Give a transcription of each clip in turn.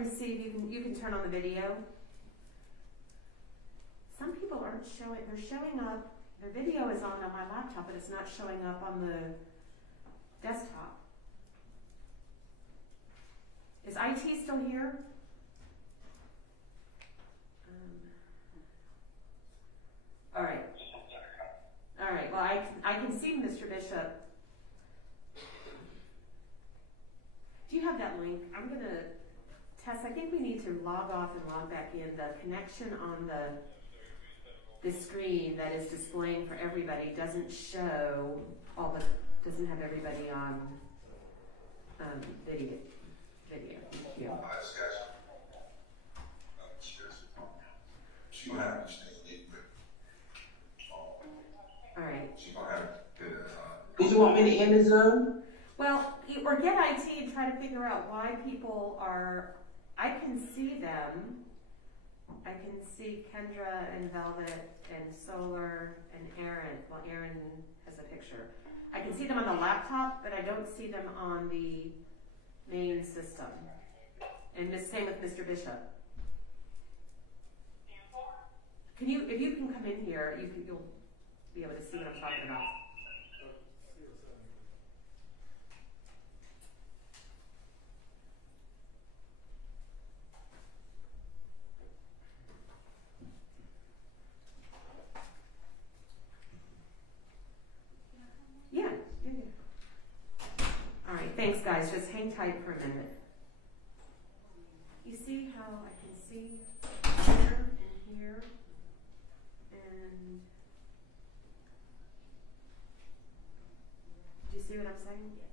and see if you can turn on the video. Some people aren't showing, they're showing up, the video is on my laptop, but it's not showing up on the desktop. Is IT still here? All right. All right, well, I can see Mr. Bishop. Do you have that link? I'm going to test. I think we need to log off and log back in. The connection on the screen that is displaying for everybody doesn't show doesn't have everybody on video. Thank you. All right. Did you want me to end the Zoom? Well, or get IT and try to figure out why people are. I can see them. I can see Kendra and Velvet and Solar and Aaron. Well, Aaron has a picture. I can see them on the laptop, but I don't see them on the main system. And the same with Mr. Bishop. If you can come in here, you'll be able to see what I'm talking about. Yeah. All right, thanks guys. Just hang tight for a minute. You see how I can see here and here? And do you see what I'm saying? Yes.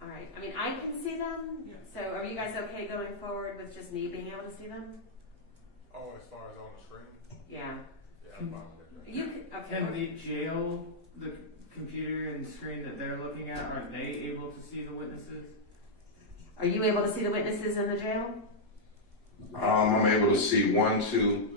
All right. I mean, I can see them. Yeah. So are you guys okay going forward with just me being able to see them? Oh, as far as on the screen? Yeah. Yeah, I'm fine with that. You can, okay. Can the jail, the computer and screen that they're looking at, are they able to see the witnesses? Are you able to see the witnesses in the jail? I'm able to see 1, 2,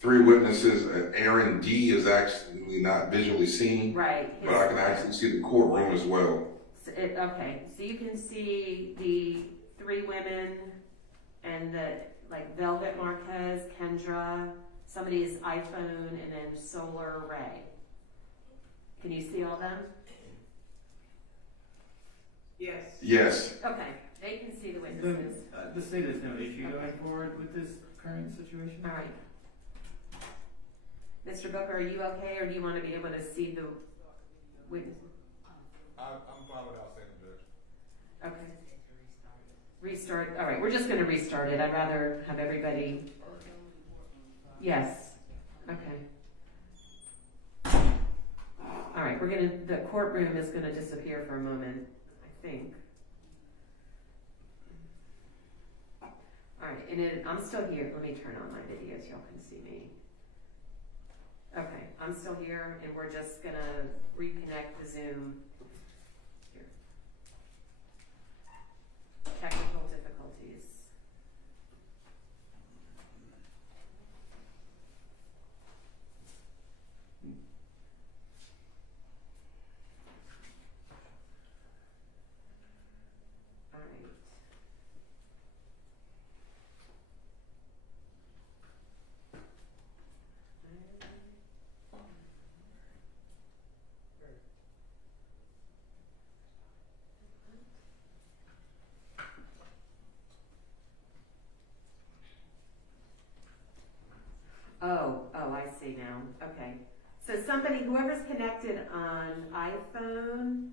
3 witnesses. Aaron D is actually not visually seen, right? But I can actually see the courtroom as well. So okay, so you can see the 3 women and the Velvet Marquez, Kendra, somebody's iPhone, and then Solar Ray. Can you see all them? Yes. Yes. Okay, they can see the witnesses. The state has no issue going forward with this current situation. All right. Mr. Booker, are you okay, or do you want to be able to see the witnesses? I'm fine without seeing the judge. Okay. Restart. All right, we're just going to restart it. I'd rather have everybody. Yes. Okay. All right, the courtroom is going to disappear for a moment, I think. All right, and I'm still here. Let me turn on my video so y'all can see me. Okay, I'm still here, and we're just going to reconnect the Zoom. Here. Technical difficulties. All right. Oh, I see now. Okay. So whoever's connected on iPhone,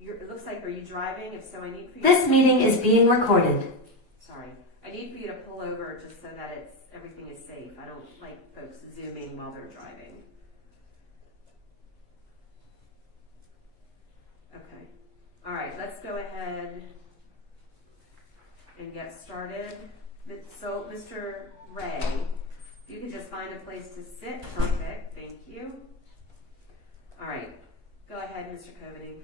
it looks like, are you driving? If so, I need for you. This meeting is being recorded. Sorry. I need for you to pull over just so that everything is safe. I don't like folks zooming while they're driving. Okay. All right, let's go ahead and get started. So, Mr. Ray, if you could just find a place to sit. Perfect. Thank you. All right. Go ahead, Mr. Coveney.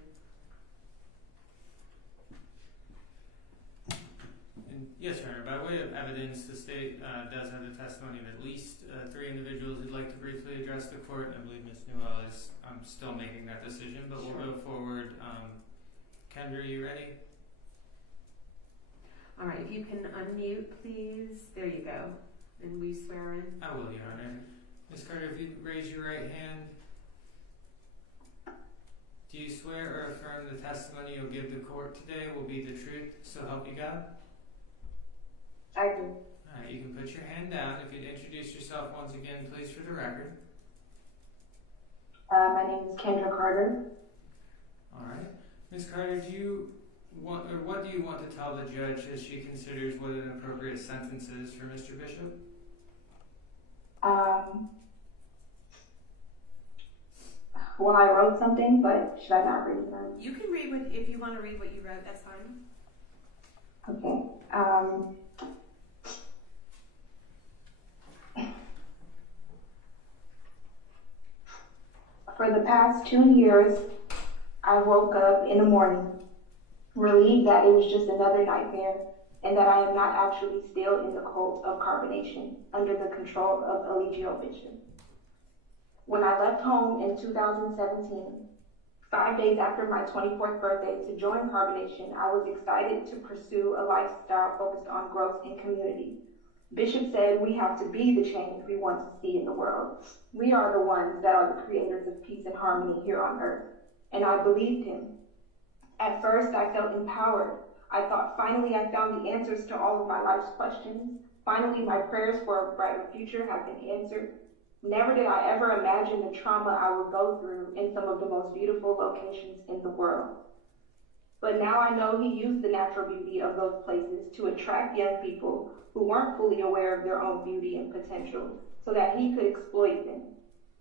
Yes, Your Honor. By way of evidence, the state does have the testimony of at least 3 individuals who'd like to briefly address the court. I believe Ms. Newell is still making that decision, but we'll go forward. Kendra, are you ready? All right, if you can unmute, please. There you go. And we swear in. I will, Your Honor. Ms. Carter, if you raise your right hand. Do you swear or affirm the testimony you'll give the court today will be the truth, so help you God? I do. Alright, you can put your hand down. If you'd introduce yourself once again, please, for the record. My name is Kendra Carter. Alright. Ms. Carter, do you want, or what do you want to tell the judge as she considers what an appropriate sentence is for Mr. Bishop? Well, I wrote something, but should I not read it? You can read what, if you want to read what you wrote, that's fine. Okay. For the past 2 years, I woke up in the morning, relieved that it was just another nightmare, and that I am not actually still in the cult of carbonation under the control of Eligio Bishop. When I left home in 2017, 5 days after my 24th birthday, to join carbonation, I was excited to pursue a lifestyle focused on growth and community. Bishop said we have to be the change we want to see in the world. We are the ones that are the creators of peace and harmony here on earth. And I believed him. At first, I felt empowered. I thought finally I found the answers to all of my life's questions. Finally, my prayers for a brighter future have been answered. Never did I ever imagine the trauma I would go through in some of the most beautiful locations in the world. But now I know he used the natural beauty of those places to attract young people who weren't fully aware of their own beauty and potential, so that he could exploit them.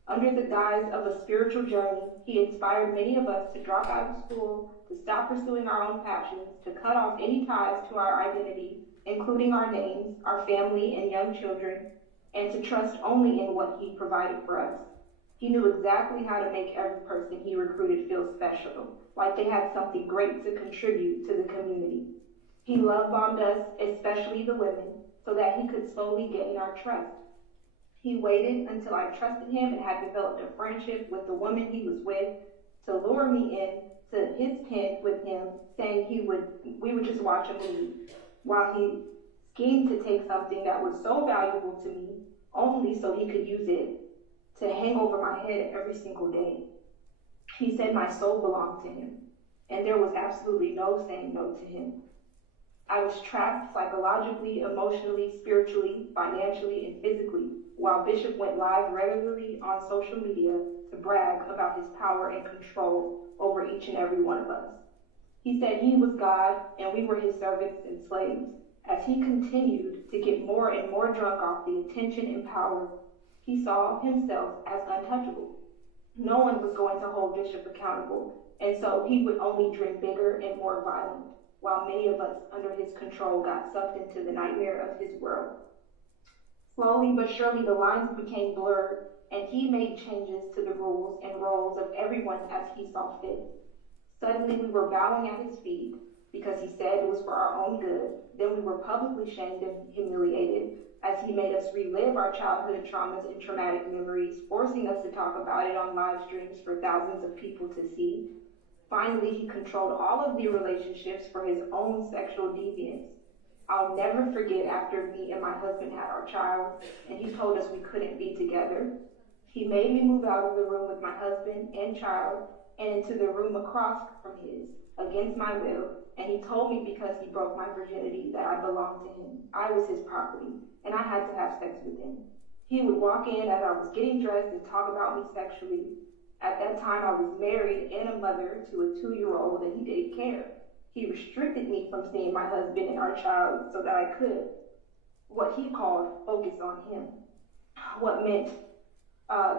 Under the guise of a spiritual journey, he inspired many of us to drop out of school, to stop pursuing our own passions, to cut off any ties to our identity, including our names, our family, and young children, and to trust only in what he provided for us. He knew exactly how to make every person he recruited feel special, like they had something great to contribute to the community. He love-bombed us, especially the women, so that he could slowly gain our trust. He waited until I trusted him and had developed a friendship with the woman he was with to lure me in to his tent with him, saying we would just watch a movie, while he schemed to take something that was so valuable to me only so he could use it to hang over my head every single day. He said my soul belonged to him, and there was absolutely no saying no to him. I was trapped psychologically, emotionally, spiritually, financially, and physically, while Bishop went live regularly on social media to brag about his power and control over each and every one of us. He said he was God and we were his servants and slaves. As he continued to get more and more drunk off the attention and power, he saw himself as untouchable. No one was going to hold Bishop accountable, and so he would only drink bigger and more violent, while many of us under his control got sucked into the nightmare of his world. Slowly but surely the lines became blurred, and he made changes to the rules and roles of everyone as he saw fit. Suddenly we were bowing at his feet because he said it was for our own good. Then we were publicly shamed and humiliated as he made us relive our childhood traumas and traumatic memories, forcing us to talk about it on live streams for thousands of people to see. Finally, he controlled all of the relationships for his own sexual deviance. I'll never forget after me and my husband had our child, and he told us we couldn't be together. He made me move out of the room with my husband and child and into the room across from his, against my will, and he told me because he broke my virginity that I belonged to him. I was his property, and I had to have sex with him. He would walk in as I was getting dressed and talk about me sexually. At that time, I was married and a mother to a 2-year-old, and he didn't care. He restricted me from seeing my husband and our child so that I could, what he called, focus on him.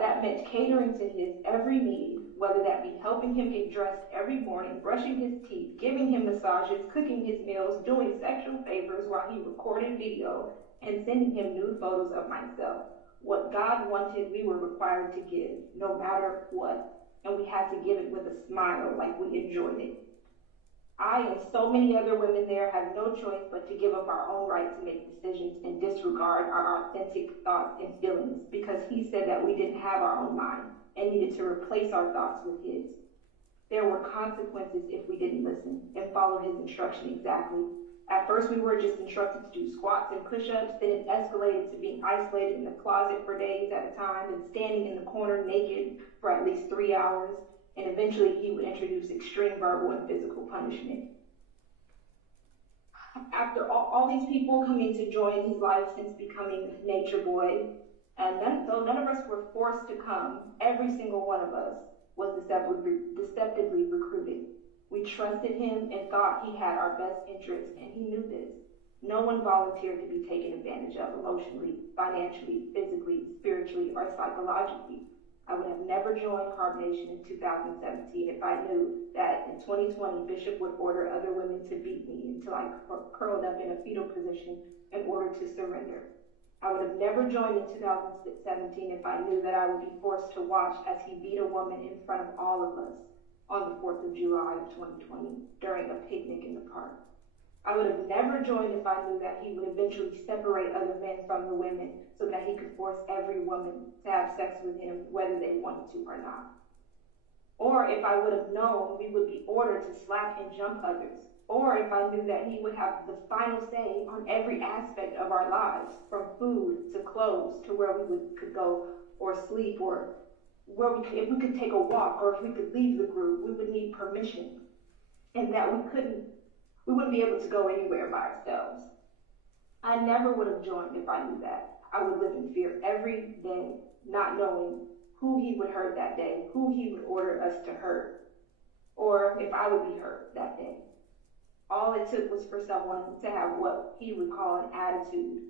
That meant catering to his every need, whether that be helping him get dressed every morning, brushing his teeth, giving him massages, cooking his meals, doing sexual favors while he recorded video, and sending him nude photos of myself. What God wanted, we were required to give, no matter what, and we had to give it with a smile like we enjoyed it. I and so many other women there had no choice but to give up our own right to make decisions and disregard our authentic thoughts and feelings because he said that we didn't have our own mind and needed to replace our thoughts with his. There were consequences if we didn't listen and follow his instruction exactly. At first, we were just instructed to do squats and push-ups, then it escalated to being isolated in the closet for days at a time and standing in the corner naked for at least 3 hours, and eventually he would introduce extreme verbal and physical punishment. After all these people coming to join his life since becoming Nature Boy, and though none of us were forced to come, every single one of us was deceptively recruited. We trusted him and thought he had our best interests, and he knew this. No one volunteered to be taken advantage of emotionally, financially, physically, spiritually, or psychologically. I would have never joined Carb Nation in 2017 if I knew that in 2020 Bishop would order other women to beat me until I curled up in a fetal position in order to surrender. I would have never joined in 2017 if I knew that I would be forced to watch as he beat a woman in front of all of us on the 4th of July of 2020 during a picnic in the park. I would have never joined if I knew that he would eventually separate other men from the women so that he could force every woman to have sex with him whether they wanted to or not. Or if I would have known we would be ordered to slap and jump others. Or if I knew that he would have the final say on every aspect of our lives, from food to clothes to where we could go or sleep, or if we could take a walk, or if we could leave the group, we would need permission, and that we wouldn't be able to go anywhere by ourselves. I never would have joined if I knew that. I would live in fear every day, not knowing who he would hurt that day, who he would order us to hurt, or if I would be hurt that day. All it took was for someone to have what he would call an attitude,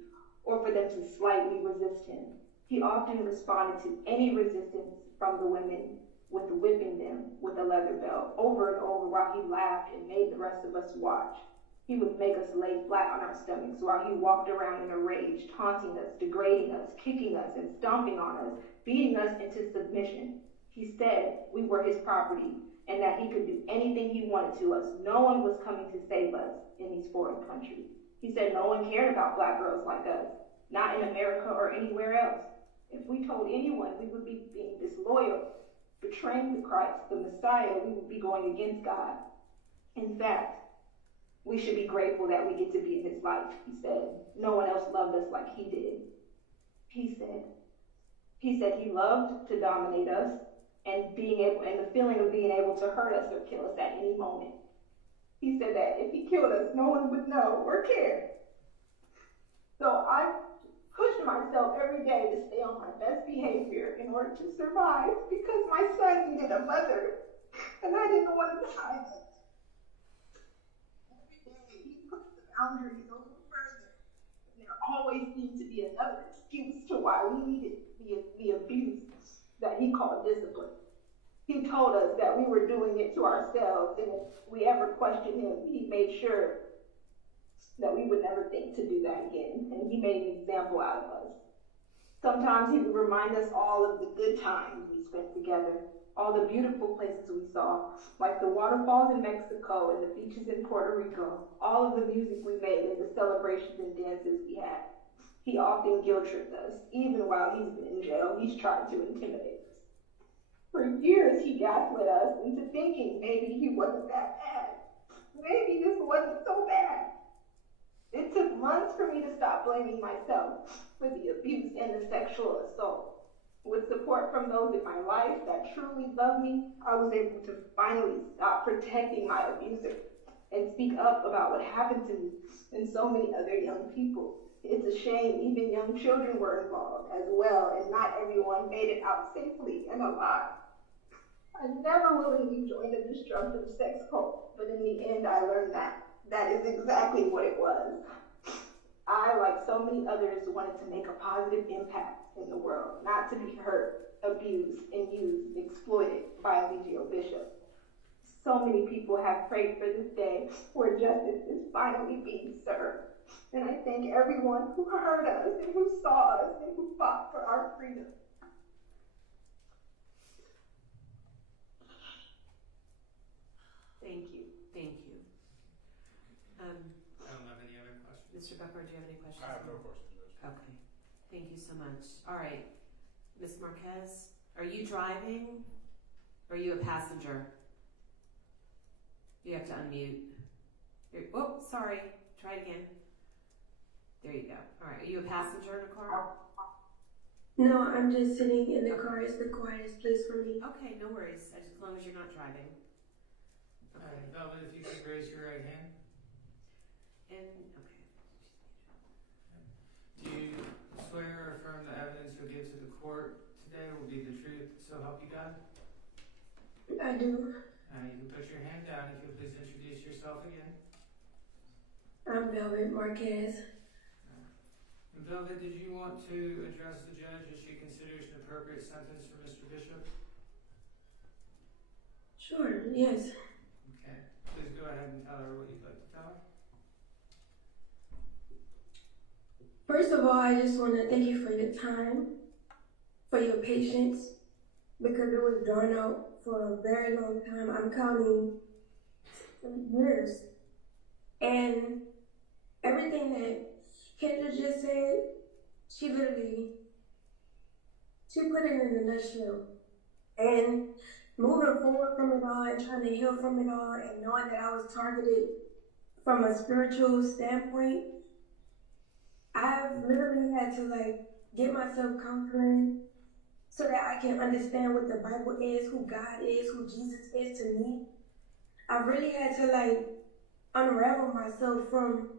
or for them to slightly resist him. He often responded to any resistance from the women with whipping them with a leather belt over and over while he laughed and made the rest of us watch. He would make us lay flat on our stomachs while he walked around in a rage, taunting us, degrading us, kicking us, and stomping on us, beating us into submission. He said we were his property and that he could do anything he wanted to us. No one was coming to save us in these foreign countries. He said no one cared about black girls like us, not in America or anywhere else. If we told anyone, we would be being disloyal, betraying the Christ, the Messiah. We would be going against God. In fact, we should be grateful that we get to be in his life, he said. No one else loved us like he did. He said he loved to dominate us and the feeling of being able to hurt us or kill us at any moment. He said that if he killed us, no one would know or care. So I pushed myself every day to stay on my best behavior in order to survive because my son needed a mother and I didn't want to hide it. Every day he pushed the boundaries a little further. And there always seemed to be another excuse to why we needed the abuse that he called discipline. He told us that we were doing it to ourselves, and if we ever questioned him, he made sure that we would never think to do that again, and he made an example out of us. Sometimes he would remind us all of the good times we spent together, all the beautiful places we saw, like the waterfalls in Mexico and the beaches in Puerto Rico, all of the music we made and the celebrations and dances we had. He often guilt-tripped us. Even while he's been in jail, he's tried to intimidate us. For years, he gaslit us into thinking maybe he wasn't that bad. Maybe this wasn't so bad. It took months for me to stop blaming myself for the abuse and the sexual assault. With support from those in my life that truly love me, I was able to finally stop protecting my abuser and speak up about what happened to me and so many other young people. It's a shame even young children were involved as well, and not everyone made it out safely and alive. I never willingly joined a destructive sex cult, but in the end I learned that is exactly what it was. I, like so many others, wanted to make a positive impact in the world, not to be hurt, abused, and used, exploited by Eligio Bishop. So many people have prayed for this day where justice is finally being served. And I thank everyone who heard us and who saw us and who fought for our freedom. Thank you. I don't have any other questions. Mr. Becker, do you have any questions? I have no questions, Judge. Okay, thank you so much. All right, Ms. Marquez, are you driving or are you a passenger? You have to unmute. Oh, sorry. try it again. There you go. All right, are you a passenger in a car? No, I'm just sitting in the car. It's the quietest place for me. Okay, no worries, as long as you're not driving. Okay, Velvet, if you could raise your right hand. and, okay. Do you swear or affirm the evidence you'll give to the court today will be the truth, so help you God? I do. You can put your hand down if you'll please introduce yourself again. I'm Velvet Marquez. And Velvet, did you want to address the judge as she considers an appropriate sentence for Mr. Bishop? Sure, yes. Okay. Please go ahead and tell her what you'd like to tell her. First of all, I just want to thank you for your time, for your patience, because it was drawn out for a very long time. I'm counting years. And everything that Kendra just said, she put it in a nutshell. And moving forward from it all and trying to heal from it all and knowing that I was targeted from a spiritual standpoint, I've literally had to get myself counseling so that I can understand what the Bible is, who God is, who Jesus is to me. I really had to unravel myself from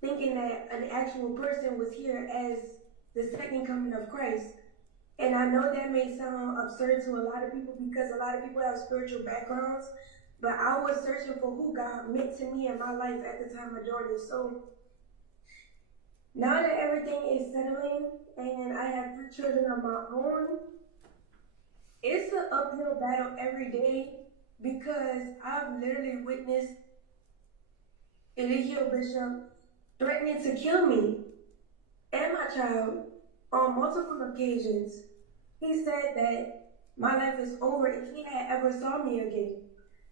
thinking that an actual person was here as the second coming of Christ. And I know that may sound absurd to a lot of people because a lot of people have spiritual backgrounds, but I was searching for who God meant to me in my life at the time of joining. So now that everything is settling and I have 3 children of my own, it's an uphill battle every day because I've literally witnessed Eligio Bishop threatening to kill me and my child on multiple occasions. He said that my life is over if he had ever saw me again.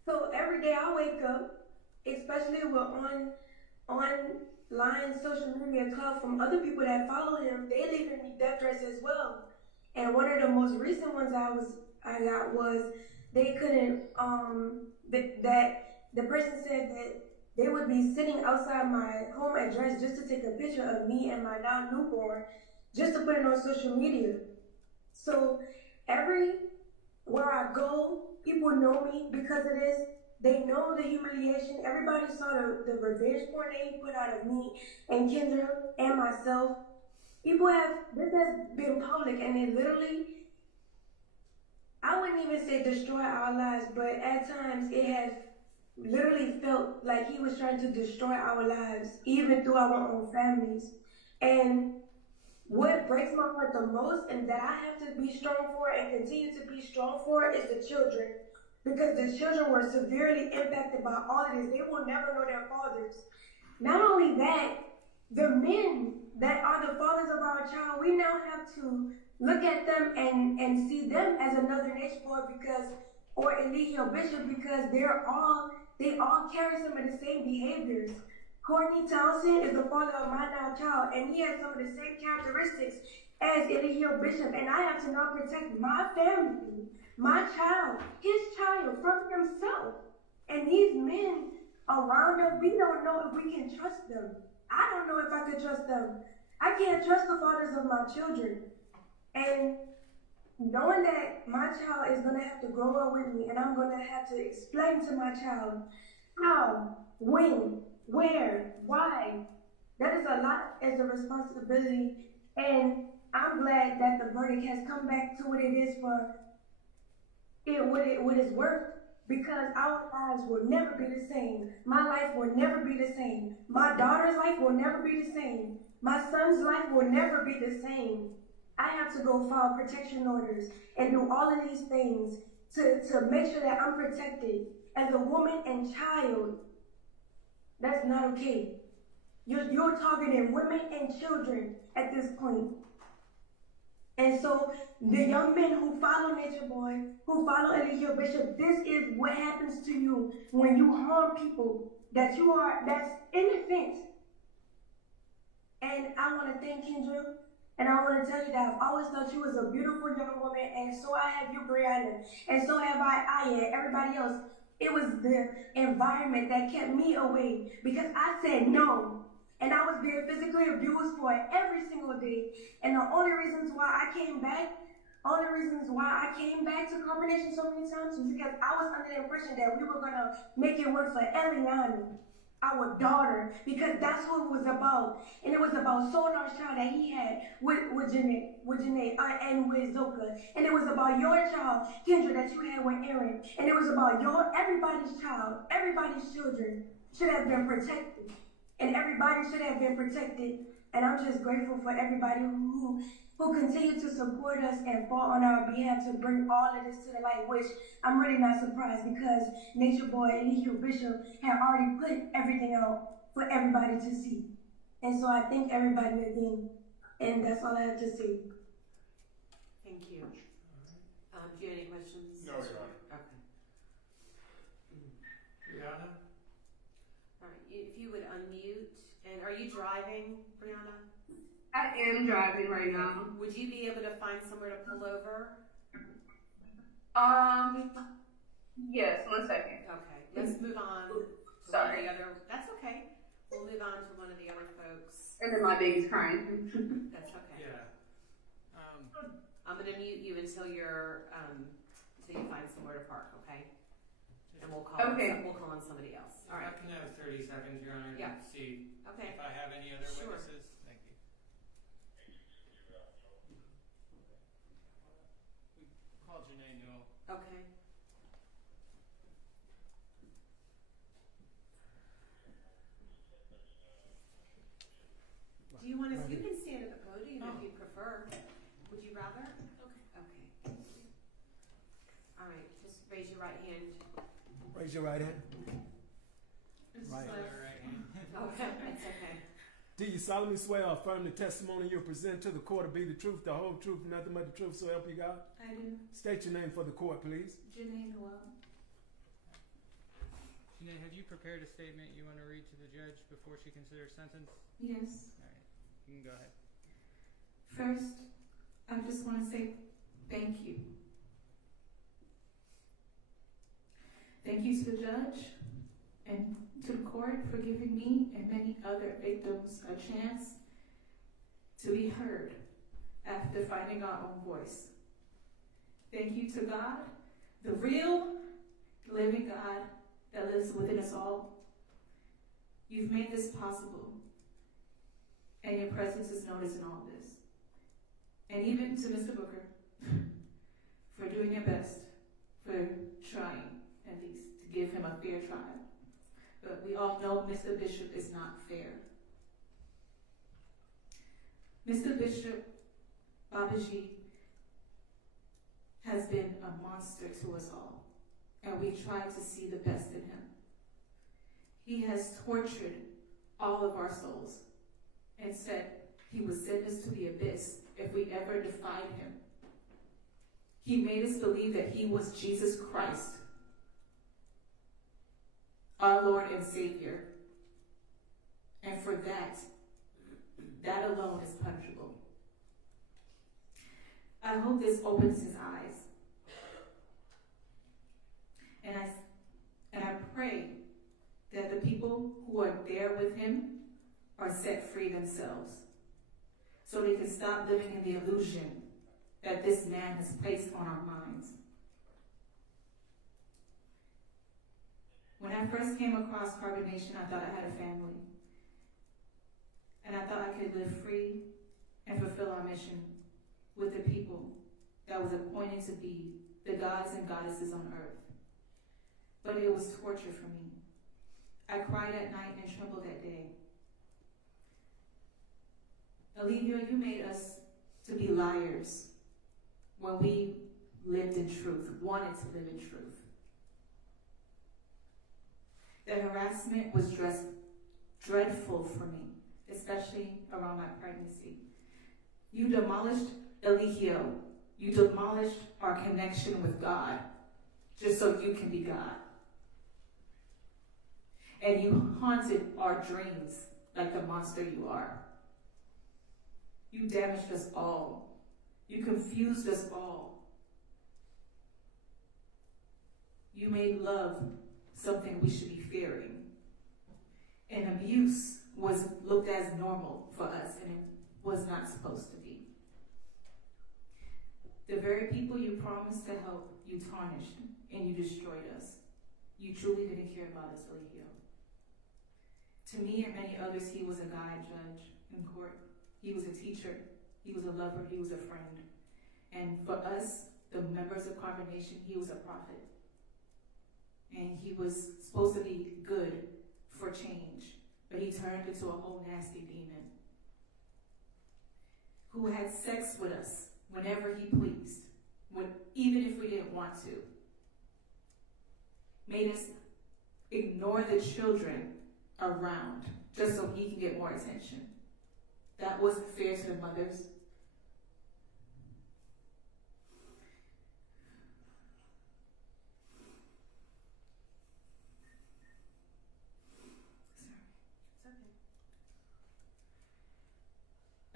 So every day I wake up, especially with online social media clout from other people that follow him, they leaving me death threats as well. And one of the most recent ones I got was they couldn't that the person said that they would be sitting outside my home address just to take a picture of me and my now newborn just to put it on social media. So everywhere I go, people know me because of this. They know the humiliation. Everybody saw the revenge porn that he put out of me and Kendra and myself. This has been public and it literally, I wouldn't even say destroy our lives, but at times it has literally felt like he was trying to destroy our lives, even through our own families. And what breaks my heart the most and that I have to be strong for and continue to be strong for is the children. Because the children were severely impacted by all of this. They will never know their fathers. Not only that, the men that are the fathers of our child, we now have to look at them and see them as another nation boy or Eligio Bishop because they all carry some of the same behaviors. Courtney Townsend is the father of my now child, and he has some of the same characteristics as Eligio Bishop, and I have to now protect my family, my child, his child from himself. And these men around us, we don't know if we can trust them. I don't know if I could trust them. I can't trust the fathers of my children. And knowing that my child is going to have to grow up with me and I'm going to have to explain to my child how, when, where, why, that is a lot as a responsibility. And I'm glad that the verdict has come back to what it is for what it's worth, because our lives will never be the same. My life will never be the same. My daughter's life will never be the same. My son's life will never be the same. I have to go file protection orders and do all of these things to make sure that I'm protected as a woman and child. That's not okay. You're targeting women and children at this point. And so the young men who follow Nature Boy, who follow Eligio Bishop, this is what happens to you when you harm people that's innocent. And I want to thank Kendra, and I want to tell you that I've always thought you was a beautiful young woman, and so I have you, Brianna, and so have I and everybody else. It was the environment that kept me away because I said no. And I was being physically abused for it every single day. And the only reasons why I came back to combination so many times was because I was under the impression that we were gonna make it work for Eliani, our daughter, because that's what it was about. And it was about Solar's child that he had with Janae, and with Zoka. And it was about your child, Kendra, that you had with Aaron. And it was about everybody's child, everybody's children should have been protected. And everybody should have been protected. And I'm just grateful for everybody who continue to support us and fought on our behalf to bring all of this to the light, which I'm really not surprised because Nature Boy Eligio Bishop had already put everything out for everybody to see. And so I thank everybody again. And that's all I have to say. Thank you. Do you have any questions? No, Your Honor. Okay. Brianna? All right, if you would unmute, and are you driving, Brianna? I am driving right now. Would you be able to find somewhere to pull over? Yes, 1 second. Okay, let's move on to Sorry. one of the other, that's okay. We'll move on to one of the other folks. And then my baby's crying. That's okay. Yeah. I'm gonna mute you until you're, until you find somewhere to park, okay? And we'll call, Okay. we'll call on somebody else. All If right. I can have 30 seconds, Your Honor, Yeah. to see Okay. if I have any other Sure. witnesses. Thank you. We call Janae Newell. Okay. Do you want to, you can stand at the podium if you prefer. Would you rather? Okay. Okay. All right, just raise your right hand. Raise your right hand. Right. Right hand. Okay, that's okay. Do you solemnly swear or affirm the testimony you present to the court to be the truth, the whole truth, nothing but the truth, so help you God? I do. State your name for the court, please. Janae Noel. Janae, have you prepared a statement you want to read to the judge before she considers sentence? Yes. All right, you can go ahead. First, I just want to say thank you. Thank you to the judge and to the court for giving me and many other victims a chance to be heard after finding our own voice. Thank you to God, the real living God that lives within us all. You've made this possible, and your presence is noticed in all this. And even to Mr. Booker for doing your best, for trying at least to give him a fair trial. But we all know Mr. Bishop is not fair. Mr. Bishop, Babaji, has been a monster to us all, and we try to see the best in him. He has tortured all of our souls and said he would send us to the abyss if we ever defied him. He made us believe that he was Jesus Christ, our Lord and Savior. And for that alone is punishable. I hope this opens his eyes. And I pray that the people who are there with him are set free themselves, so they can stop living in the illusion that this man has placed on our minds. When I first came across carbonation, I thought I had a family. And I thought I could live free and fulfill our mission with the people that was appointed to be the gods and goddesses on earth. But it was torture for me. I cried at night and trembled that day. Eligio, you made us to be liars when we lived in truth, wanted to live in truth. The harassment was dreadful for me, especially around my pregnancy. You demolished Eligio. You demolished our connection with God, just so you can be God. And you haunted our dreams like the monster you are. You damaged us all. You confused us all. You made love something we should be fearing. And abuse was looked as normal for us, and it was not supposed to be. The very people you promised to help, you tarnished and you destroyed us. You truly didn't care about us, Eligio. To me and many others, he was a guide, judge, in court. He was a teacher. He was a lover. He was a friend. And for us, the members of Carver Nation, he was a prophet. And he was supposed to be good for change, but he turned into a whole nasty demon who had sex with us whenever he pleased, even if we didn't want to. Made us ignore the children around just so he can get more attention. That wasn't fair to the mothers.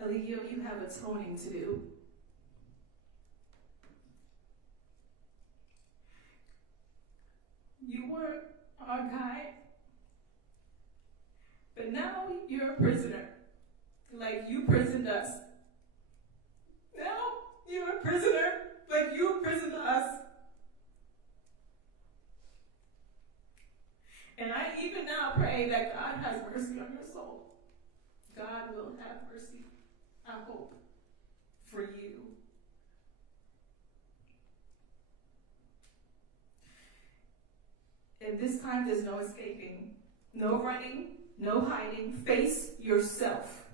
Eligio, you have atoning to do. You were our guide, but now you're a prisoner, like you prisoned us. Now you're a prisoner, like you imprisoned us. And I even now pray that God has mercy on your soul. God will have mercy, I hope, for you. And this time there's no escaping, no running, no hiding. Face yourself.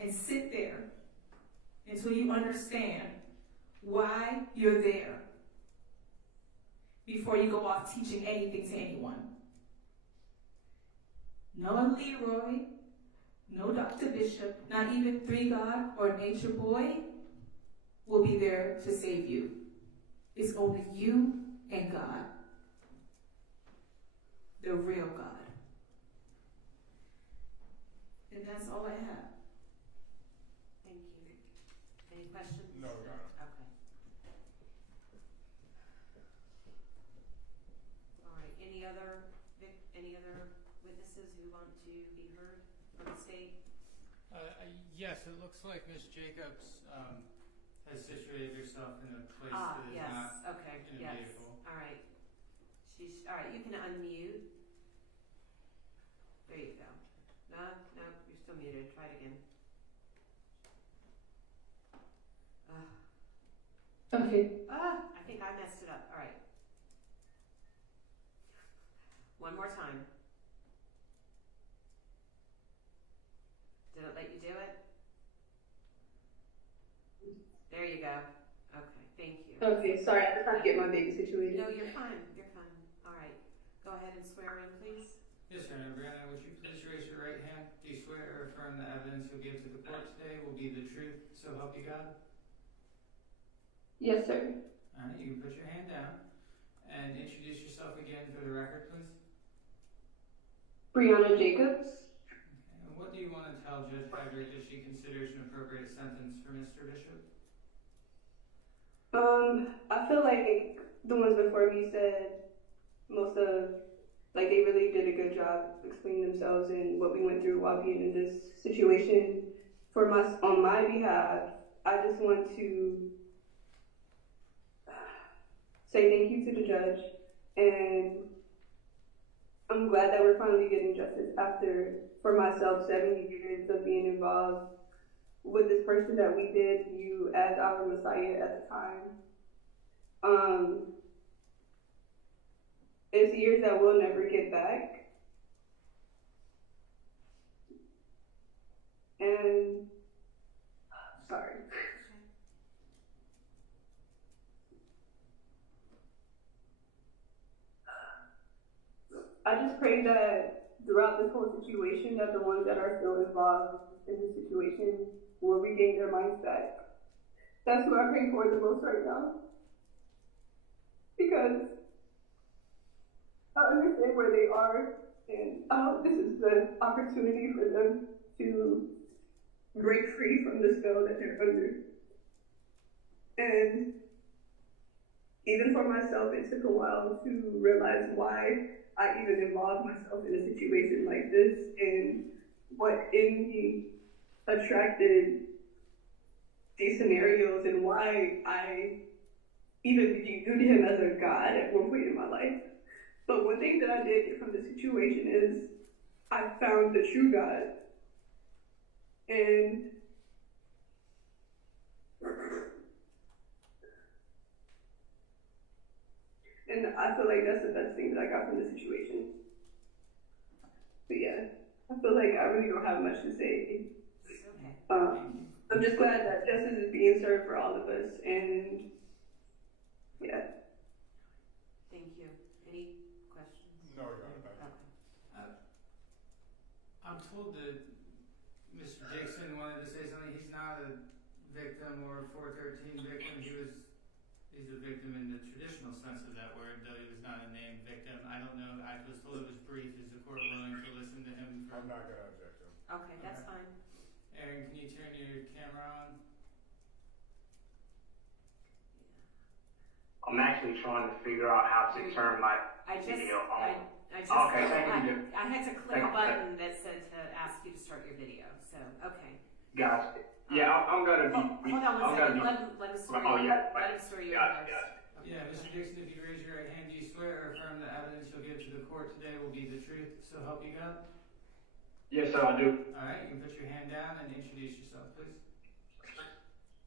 And sit there until you understand why you're there before you go off teaching anything to anyone. No Leroy, no Dr. Bishop, not even Three God or Nature Boy will be there to save you. It's only you and God, the real God. And that's all I have. Thank you. Any questions? No, Your Honor. Okay. All right. Any other witnesses who want to be heard from the state? Yes, it looks like Ms. Jacobs has situated herself in a place that is yes. not Okay. in a Yes. vehicle. All right. All right. You can unmute. There you go. No, you're still muted. Try it again. Okay. I think I messed it up. All right. One more time. Did it let you do it? There you go. Okay, thank you. Okay, sorry, I was trying to get my baby situated. No, you're fine. You're fine. All right. Go ahead and swear in, please. Yes, Your Honor. Brianna, would you please raise your right hand? Do you swear or affirm the evidence you'll give to the court today will be the truth, so help you God? Yes, sir. All right, you can put your hand down and introduce yourself again for the record, please. Brianna Jacobs. Okay. And what do you want to tell Judge Hagrick that she considers an appropriate sentence for Mr. Bishop? I feel like the ones before me said they really did a good job explaining themselves and what we went through while being in this situation. On my behalf, I just want to say thank you to the judge, and I'm glad that we're finally getting justice after, for myself, 70 years of being involved with this person that we did view as our Messiah at the time. It's years that we'll never get back. And, sorry. I just pray that throughout this whole situation, that the ones that are still involved in this situation will regain their minds back. That's who I pray for the most right now. Because I understand where they are, and I hope this is the opportunity for them to break free from the spell that they're under. And even for myself, it took a while to realize why I even involved myself in a situation like this and what in me attracted these scenarios and why I even viewed him as a god at one point in my life. But one thing that I did get from the situation is I found the true God. And I feel like that's the best thing that I got from the situation. But yeah, I feel like I really don't have much to say. Okay. I'm just glad that justice is being served for all of us, and yeah. Thank you. Any questions? No, Your Honor, thank you. Okay. I'm told that Mr. Dixon wanted to say something. He's not a victim or a 413 victim. He's a victim in the traditional sense of that word, though he was not a named victim. I don't know. I was told it was brief. Is the court willing to listen to him? I'm not gonna object to him. Okay, that's fine. Aaron, can you turn your camera on? I'm actually trying to figure out how to turn my video on. Okay, thank you. I had to click a button that said to ask you to start your video. So, okay. Gotcha. Yeah, I'm gonna be. Hold on one second. Let him start. Oh yeah. Let him start your Gotcha. Yeah, Mr. Dixon, if you raise your right hand, do you swear or affirm the evidence you'll give to the court today will be the truth, so help you God? Yes, sir, I do. All right, you can put your hand down and introduce yourself, please.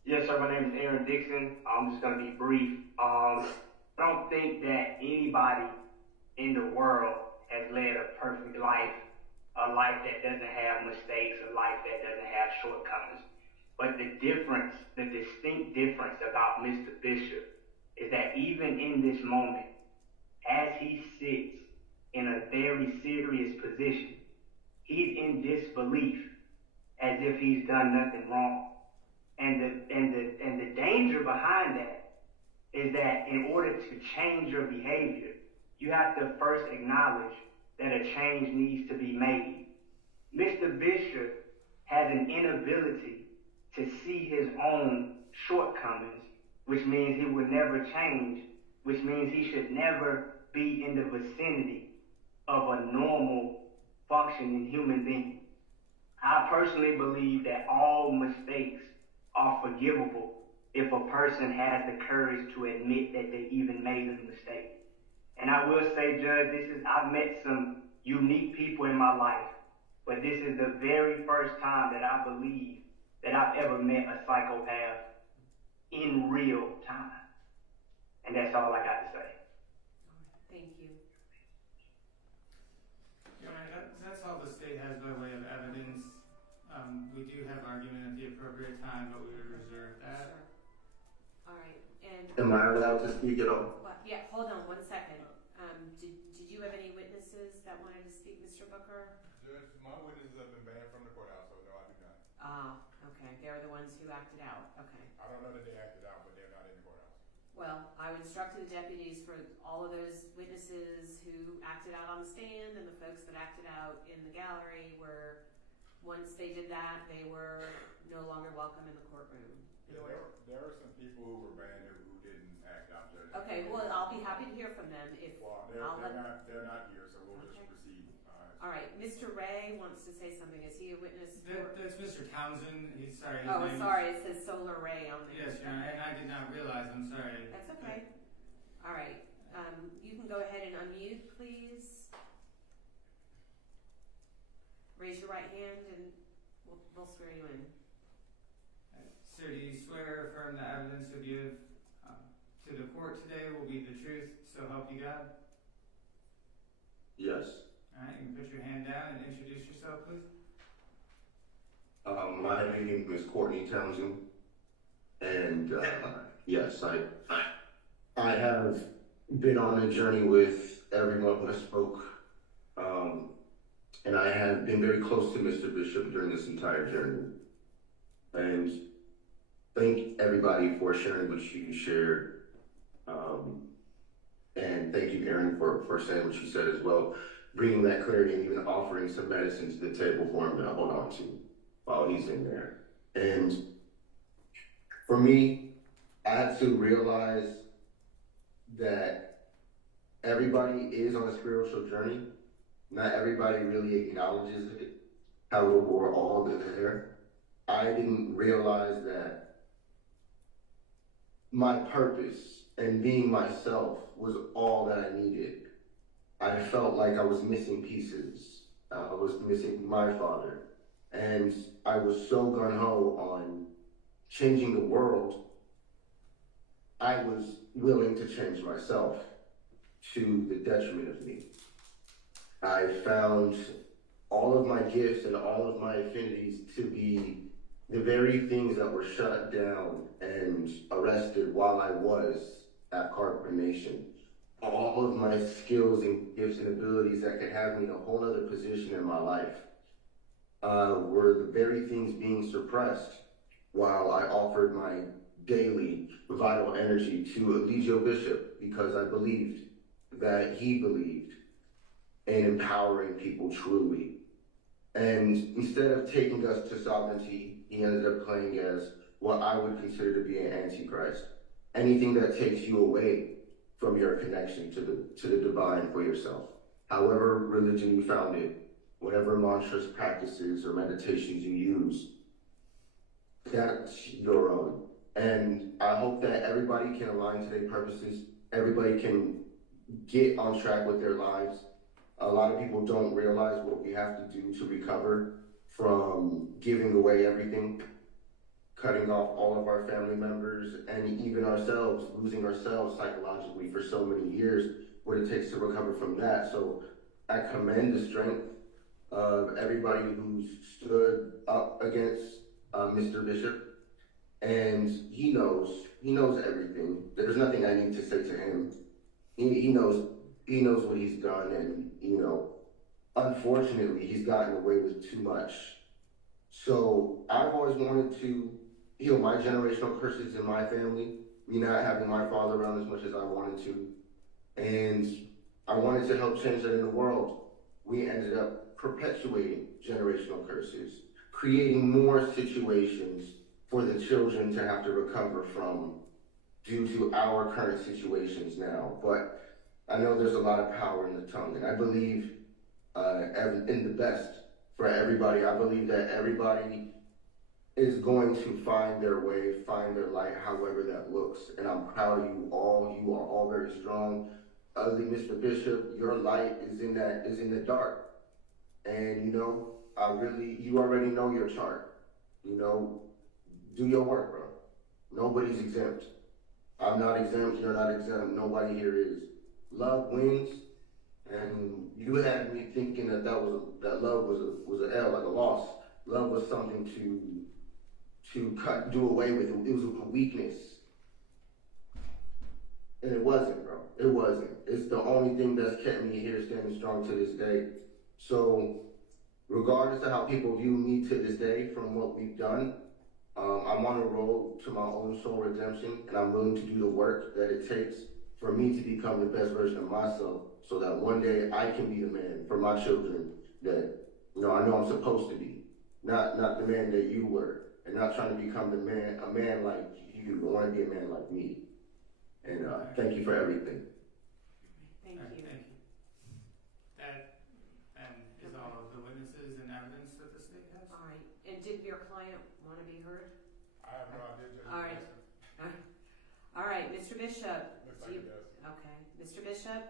Yes, sir. My name is Aaron Dixon. I'm just gonna be brief. I don't think that anybody in the world has led a perfect life, a life that doesn't have mistakes, a life that doesn't have shortcomings. But the difference, the distinct difference about Mr. Bishop is that even in this moment, as he sits in a very serious position, he's in disbelief as if he's done nothing wrong. And the danger behind that is that in order to change your behavior, you have to first acknowledge that a change needs to be made. Mr. Bishop has an inability to see his own shortcomings, which means he would never change, which means he should never be in the vicinity of a normal functioning human being. I personally believe that all mistakes are forgivable if a person has the courage to admit that they even made a mistake. And I will say, Judge, I've met some unique people in my life, but this is the very first time that I believe that I've ever met a psychopath in real time. And that's all I got to say. Thank you. That's all the state has by way of evidence. We do have argument at the appropriate time, but we would reserve that. Sure. All right. And am I allowed to speak at all? well, yeah, hold on one second. Did you have any witnesses that wanted to speak, Mr. Booker? Judge, my witnesses have been banned from the courthouse, so no, I do not. Ah, okay. They're the ones who acted out. Okay. I don't know that they acted out, but they're not in the courthouse. Well, I would instruct the deputies for all of those witnesses who acted out on the stand and the folks that acted out in the gallery were, once they did that, they were no longer welcome in the courtroom. Yeah, there are some people who were banned who didn't act out, Judge. Okay, well, I'll be happy to hear from them if Well, they're not here, so we'll just proceed. All right, Mr. Ray wants to say something. Is he a witness? That's Mr. Townsend. He's sorry. Oh, sorry. It says Solar Ray on there. Yes, Your Honor, and I did not realize. I'm sorry. That's okay. All right. You can go ahead and unmute, please. Raise your right hand and we'll swear you in. Sir, do you swear or affirm the evidence you'll give to the court today will be the truth, so help you God? Yes. All right, you can put your hand down and introduce yourself, please. My name is Courtney Townsend, and yes, I have been on a journey with everyone who spoke, and I have been very close to Mr. Bishop during this entire journey. And thank everybody for sharing what you shared, and thank you, Aaron, for saying what you said as well, bringing that clarity and even offering some medicine to the table for him to hold on to while he's in there. And for me, I had to realize that everybody is on a spiritual journey. Not everybody really acknowledges it, however we're all there. I didn't realize that my purpose and being myself was all that I needed. I felt like I was missing pieces. I was missing my father. And I was so gung-ho on changing the world, I was willing to change myself to the detriment of me. I found all of my gifts and all of my affinities to be the very things that were shut down and arrested while I was at Carpenter Nation. All of my skills and gifts and abilities that could have me in a whole other position in my life were the very things being suppressed while I offered my daily vital energy to Eligio Bishop, because I believed that he believed in empowering people truly. And instead of taking us to sovereignty, he ended up playing as what I would consider to be an antichrist. Anything that takes you away from your connection to the divine for yourself. However religion you found it, whatever mantras, practices, or meditations you use, that's your own. And I hope that everybody can align to their purposes. Everybody can get on track with their lives. A lot of people don't realize what we have to do to recover from giving away everything, cutting off all of our family members, and even ourselves, losing ourselves psychologically for so many years, what it takes to recover from that. So I commend the strength of everybody who's stood up against Mr. Bishop, and he knows everything. There's nothing I need to say to him. He knows what he's done, and unfortunately, he's gotten away with too much. So I've always wanted to heal my generational curses in my family, me not having my father around as much as I wanted to, and I wanted to help change that in the world. We ended up perpetuating generational curses, creating more situations for the children to have to recover from due to our current situations now. But I know there's a lot of power in the tongue, and I believe in the best for everybody. I believe that everybody is going to find their way, find their light, however that looks. And I'm proud of you all. You are all very strong. Mr. Bishop, your light is in the dark. And you already know your chart. Do your work, bro. Nobody's exempt. I'm not exempt, you're not exempt, nobody here is. Love wins, and you had me thinking that love was an L, like a loss. Love was something to do away with. It was a weakness. And it wasn't, bro. It wasn't. It's the only thing that's kept me here standing strong to this day. So, regardless of how people view me to this day from what we've done, I'm on a road to my own soul redemption, and I'm willing to do the work that it takes for me to become the best version of myself, so that one day I can be the man for my children that I know I'm supposed to be, not the man that you were, and not trying to become a man like you. I want to be a man like me. And thank you for everything. Thank you. Thank you. That is all of the witnesses and evidence that the state has. All right. And did your client want to be heard? I have no idea, Judge. All right. All right, Mr. Bishop. Looks like it does. Okay. Mr. Bishop,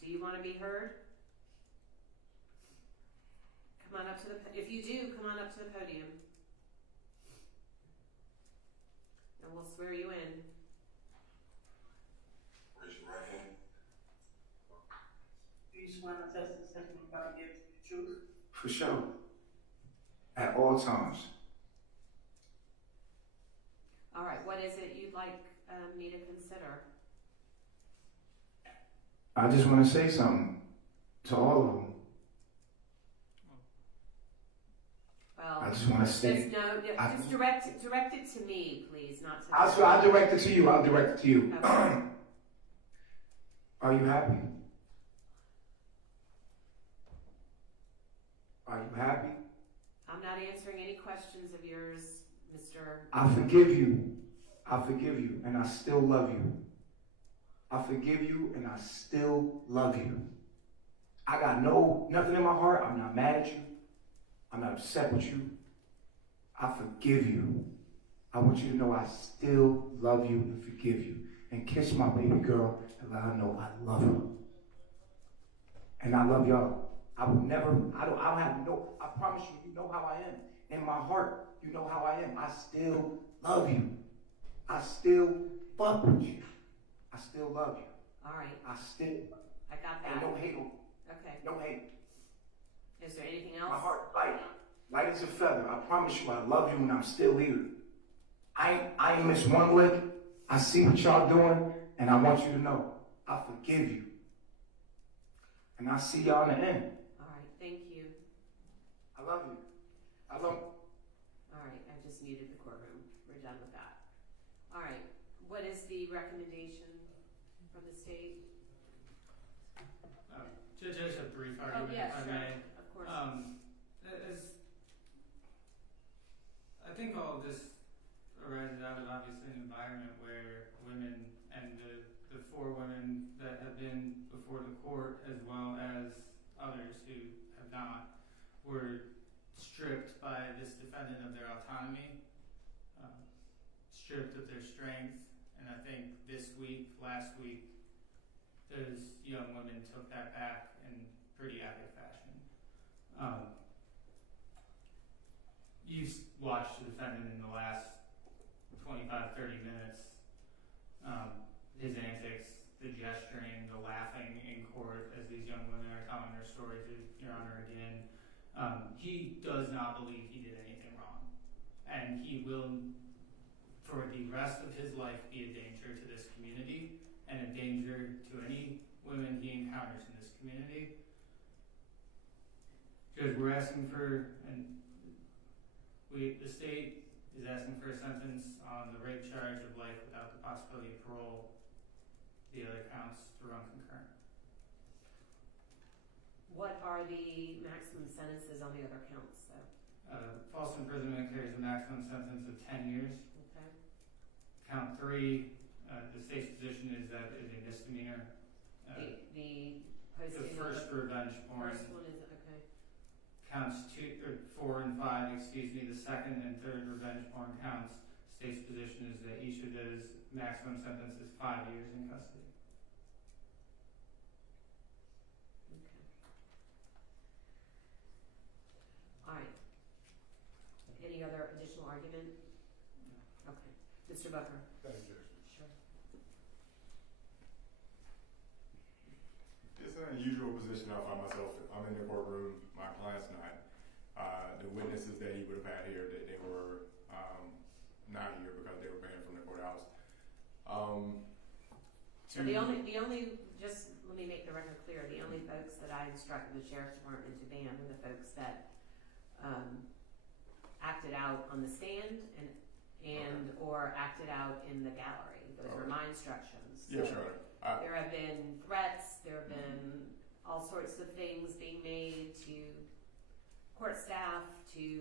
do you want to be heard? Come on up to if you do, come on up to the podium. And we'll swear you in. Raise your right hand. Do you swear to test the testimony God gives you the truth? For sure. At all times. All right, what is it you'd like me to consider? I just want to say something to all of them. Well, I just want to say. Just direct it to me, please, not to. I'll direct it to you. I'll direct it to you. Okay. Are you happy? Are you happy? I'm not answering any questions of yours, Mr. I forgive you. I forgive you, and I still love you. I forgive you, and I still love you. I got nothing in my heart. I'm not mad at you. I'm not upset with you. I forgive you. I want you to know I still love you and forgive you. And kiss my baby girl and let her know I love her. And I love y'all. I will never, I don't have no, I promise you, you know how I am. In my heart, you know how I am. I still love you. I still fuck with you. I still love you. All right. I got that. And no hate. Okay. No hate. Is there anything else? My heart light as a feather. I promise you, I love you, and I'm still here. I ain't missed one lick. I see what y'all doing, and I want you to know, I forgive you. And I'll see y'all in the end. All right, thank you. I love you. I love you. All right, I just muted the courtroom. We're done with that. All right, what is the recommendation from the state? Judge, I just have a brief argument, if I may. Of course. I think all of this arises out of obviously an environment where women and the 4 women that have been before the court, as well as others who have not, were stripped by this defendant of their autonomy, stripped of their strength, and I think last week, those young women took that back in pretty epic fashion. You've watched the defendant in the last 25, 30 minutes. His antics, the gesturing, the laughing in court as these young women are telling their story to Your Honor again. He does not believe he did anything wrong. And he will, for the rest of his life, be a danger to this community and a danger to any women he encounters in this community. Because we're asking for, the state is asking for a sentence on the rape charge of life without the possibility of parole. The other counts to run concurrent. What are the maximum sentences on the other counts, though? False imprisonment carries a maximum sentence of 10 years. Okay. Count 3, the state's position is that it is a misdemeanor. The first revenge porn. First one is, okay. Counts 4 and 5, the second and third revenge porn counts. State's position is that each of those maximum sentence is 5 years in custody. Okay. All right. Any other additional argument? Okay. Mr. Bucker. Thank you, Judge. Sure. It's an unusual position I find myself. I'm in the courtroom, my client's not. The witnesses that he would have had here, that they were not here because they were banned from the courthouse. So the only, just let me make the record clear, the only folks that I instructed the Sheriff's Department to ban are the folks that acted out on the stand and or acted out in the gallery. Those were my instructions. Yeah, sure. There have been threats, there have been all sorts of things being made to court staff, to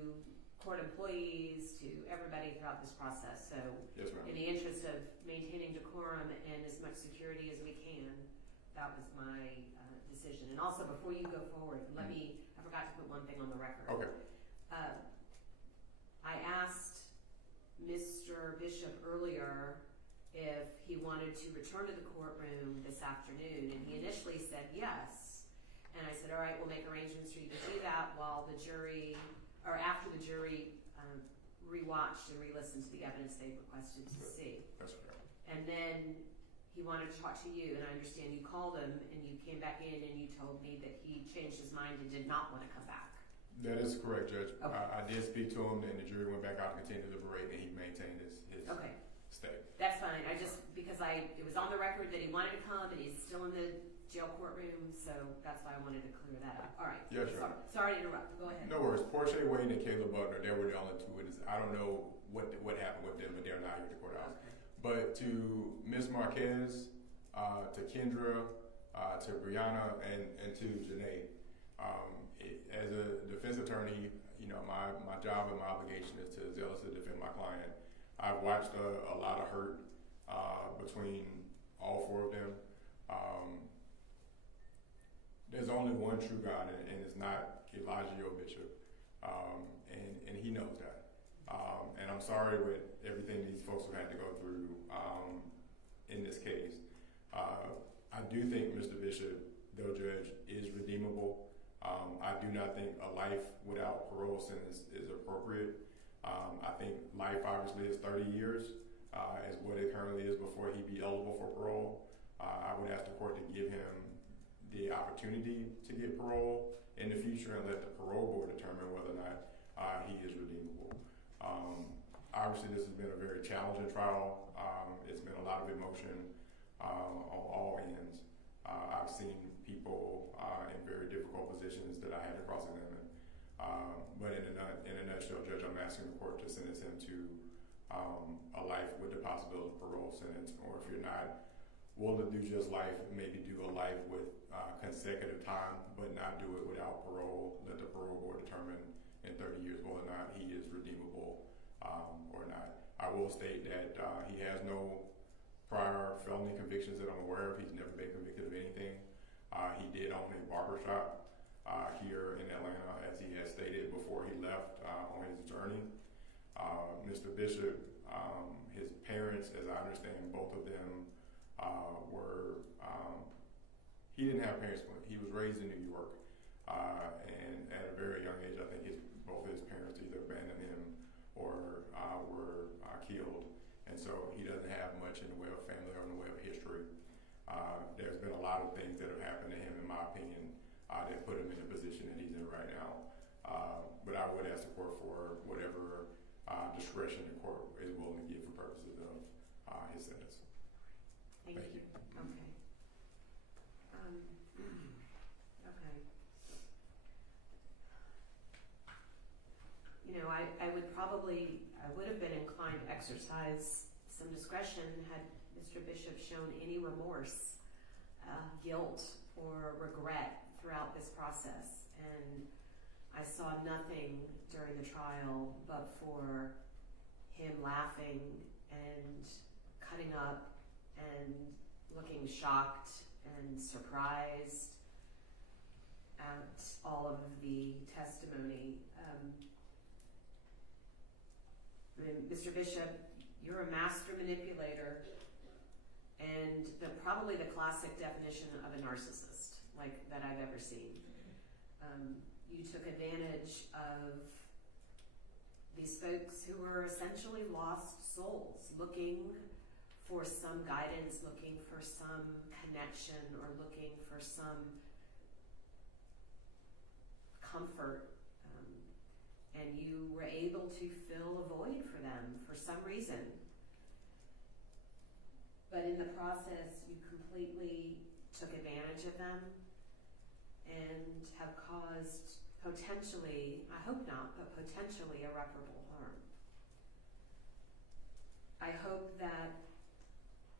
court employees, to everybody throughout this process. So yes, ma'am. In the interest of maintaining decorum and as much security as we can, that was my decision. And also, before you go forward, I forgot to put one thing on the record. Okay. I asked Mr. Bishop earlier if he wanted to return to the courtroom this afternoon, and he initially said yes. And I said, all right, we'll make arrangements for you to do that while the jury, or after the jury rewatched and re-listened to the evidence they requested to see. That's right. And then he wanted to talk to you, and I understand you called him and you came back in and you told me that he changed his mind and did not want to come back. That is correct, Judge. Okay. I did speak to him, and the jury went back out and continued to deliberate, and he maintained his Okay. stay. That's fine. I just, because it was on the record that he wanted to come and he's still in the jail courtroom, so that's why I wanted to clear that up. All right. Yeah, sure. Sorry to interrupt. Go ahead. No worries. Portia Wayne and Caleb Butler, they were the only 2 witnesses. I don't know what happened with them, but they're not here at the courthouse. Okay. But to Ms. Marquez, to Kendra, to Brianna, and to Janae, as a defense attorney, my job and my obligation is to zealously defend my client. I've watched a lot of hurt between all four of them. There's only one true God, and it's not Eligio Bishop, and he knows that. And I'm sorry with everything these folks have had to go through in this case. I do think Mr. Bishop, though judge, is redeemable. I do not think a life without parole sentence is appropriate. I think life obviously is 30 years, is what it currently is before he be eligible for parole. I would ask the court to give him the opportunity to get parole in the future and let the parole board determine whether or not he is redeemable. Obviously, this has been a very challenging trial. It's been a lot of emotion on all ends. I've seen people in very difficult positions that I had to cross-examine. But in a nutshell, Judge, I'm asking the court to sentence him to a life with the possibility of parole sentence, or if you're not willing to do just life, maybe do a life with consecutive time, but not do it without parole. Let the parole board determine in 30 years whether or not he is redeemable or not. I will state that he has no prior felony convictions that I'm aware of. He's never been convicted of anything. He did own a barbershop here in Atlanta, as he had stated before he left on his journey. Mr. Bishop, his parents, as I understand, both of them were, he didn't have parents, but he was raised in New York. And at a very young age, I think both of his parents either abandoned him or were killed. And so he doesn't have much in the way of family or in the way of history. There's been a lot of things that have happened to him, in my opinion, that put him in the position that he's in right now. But I would ask the court for whatever discretion the court is willing to give for purposes of his sentence. Thank you. Okay. Okay. You know, I would have been inclined to exercise some discretion had Mr. Bishop shown any remorse, guilt, or regret throughout this process. And I saw nothing during the trial but for him laughing and cutting up and looking shocked and surprised at all of the testimony. Mr. Bishop, you're a master manipulator and probably the classic definition of a narcissist, like that I've ever seen. You took advantage of these folks who were essentially lost souls, looking for some guidance, looking for some connection, or looking for some comfort. And you were able to fill a void for them for some reason. But in the process, you completely took advantage of them and have caused potentially, I hope not, but potentially irreparable harm. I hope that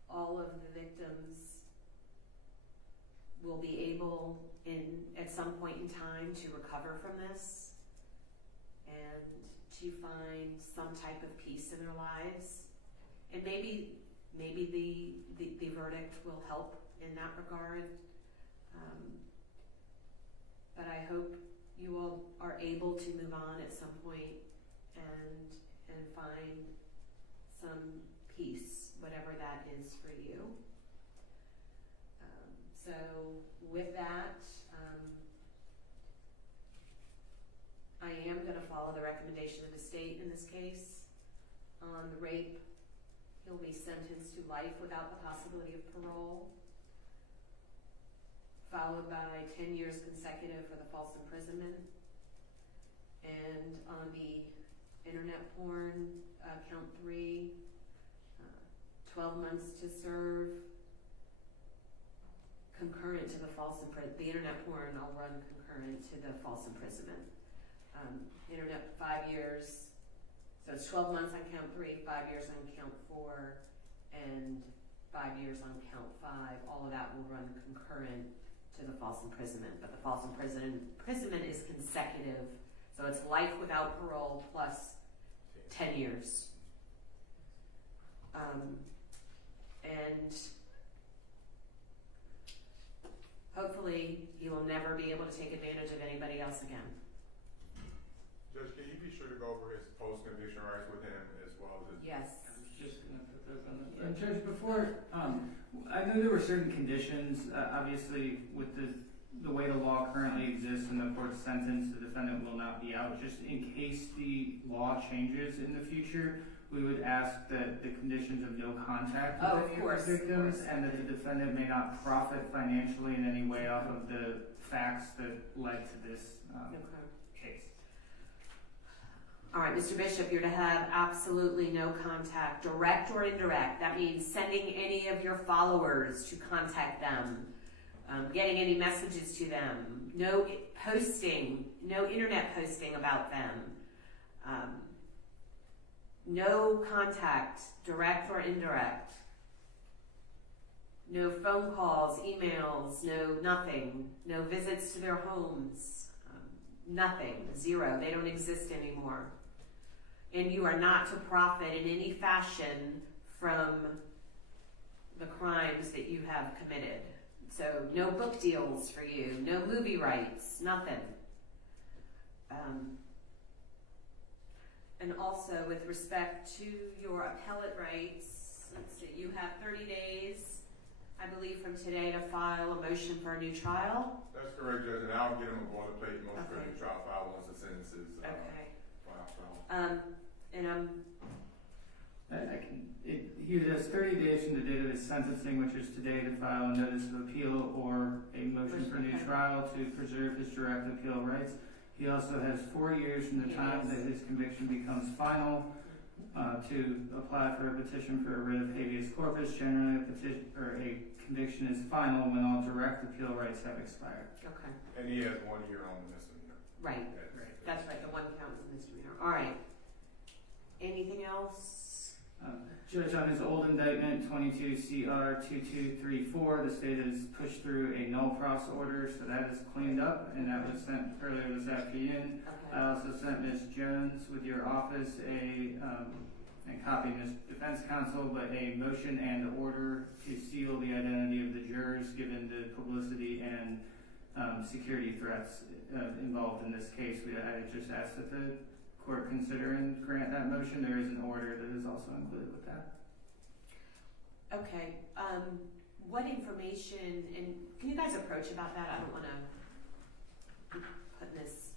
all of the victims will be able at some point in time to recover from this and to find some type of peace in their lives. And maybe the verdict will help in that regard. But I hope you all are able to move on at some point and find some peace, whatever that is for you. So with that, I am going to follow the recommendation of the state in this case. On the rape, he'll be sentenced to life without the possibility of parole, followed by 10 years consecutive for the false imprisonment. And on the internet porn, count 3, 12 months to serve, concurrent to the false imprisonment. The internet porn, I'll run concurrent to the false imprisonment. Internet, 5 years. So it's 12 months on count 3, 5 years on count 4, and 5 years on count 5. All of that will run concurrent to the false imprisonment. But the false imprisonment is consecutive. So it's life without parole plus 10 years. And never be able to take advantage of anybody else again. Judge, can you be sure to go over his post-conviction rights with him as well as his... Yes. I was just going to put those on the... Judge, before, I know there were certain conditions, obviously, with the way the law currently exists in the court's sentence, the defendant will not be out. Just in case the law changes in the future, we would ask that the conditions of no contact with any of the victims, and that the defendant may not profit financially in any way off of the facts that led to this case. All right, Mr. Bishop, you're to have absolutely no contact, direct or indirect. That means sending any of your followers to contact them, getting any messages to them, no posting, no internet posting about them, no contact, direct or indirect, no phone calls, emails, no nothing, no visits to their homes, nothing, zero. They don't exist anymore. And you are not to profit in any fashion from the crimes that you have committed. So no book deals for you, no movie rights, nothing. And also with respect to your appellate rights, let's see, you have 30 days, I believe, from today to file a motion for a new trial. That's correct, Judge, and I'll get him a boilerplate motion for a new trial file once the sentence is filed. He has 30 days from the date of his sentencing, which is today, to file a notice of appeal or a motion for a new trial to preserve his direct appeal rights. He also has 4 years from the time that his conviction becomes final to apply for a petition for a writ of habeas corpus. Generally, a conviction is final when all direct appeal rights have expired. Okay. And he has 1 year on the misdemeanor. Right. That's right. The one count is a misdemeanor. All right. Anything else? Judge, on his old indictment, 22 CR 2234, the state has pushed through a null pros order, so that is cleaned up, and that was sent earlier this afternoon. Okay. I also sent Ms. Jones with your office and copied Ms. Defense Counsel, but a motion and order to seal the identity of the jurors given the publicity and security threats involved in this case. I just asked that the court consider and grant that motion. There is an order that is also included with that. Okay. What information, and can you guys approach about that? I don't want to put this.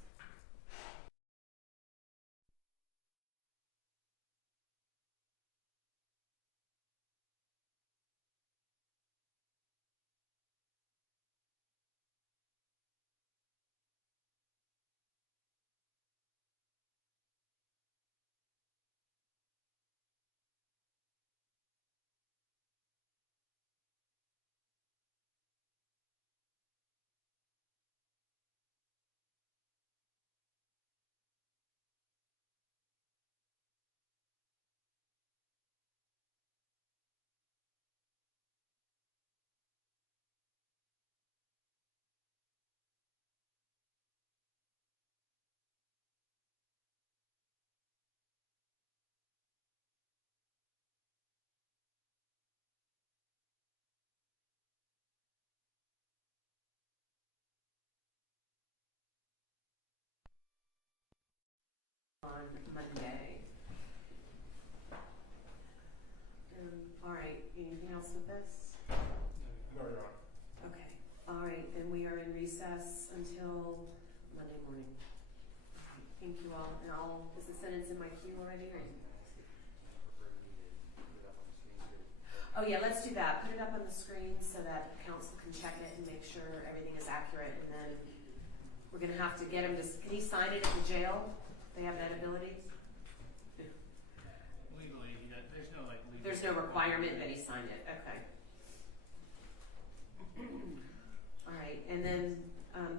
On Monday. All right, anything else with this? No, Your Honor. Okay, all right, then we are in recess until Monday morning. Thank you all, and is the sentence in my queue already? Or? Oh yeah, let's do that. Put it up on the screen so that counsel can check it and make sure everything is accurate, and then we're gonna have to get him to, can he sign it at the jail? They have that ability? Legally, there's no legal. There's no requirement that he sign it. Okay. All right, and then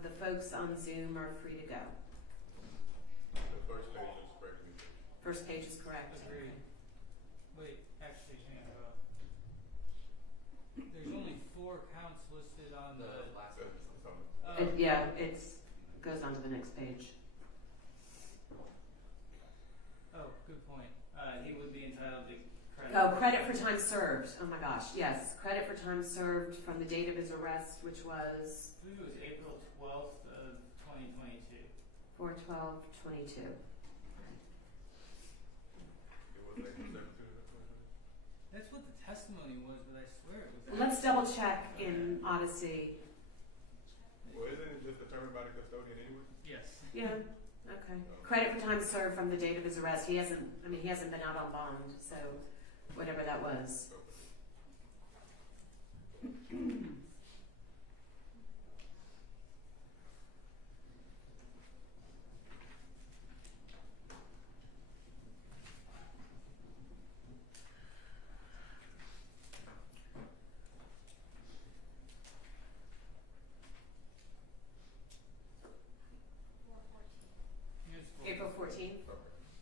the folks on Zoom are free to go. The first page is correct. First page is correct. Agreed. Wait, actually, there's only 4 counts listed on the last one. Yeah, it goes on to the next page. Oh, good point. He would be entitled to credit Oh, credit for time served. Oh my gosh, yes. Credit for time served from the date of his arrest, which was I believe it was April 12th of 2022. 4/12/22. That's what the testimony was, but I swear it was. Let's double check in Odyssey. Well, isn't it just determined by the custodian anyway? Yes. Yeah, okay. Credit for time served from the date of his arrest. He hasn't been out on bond, so whatever that was.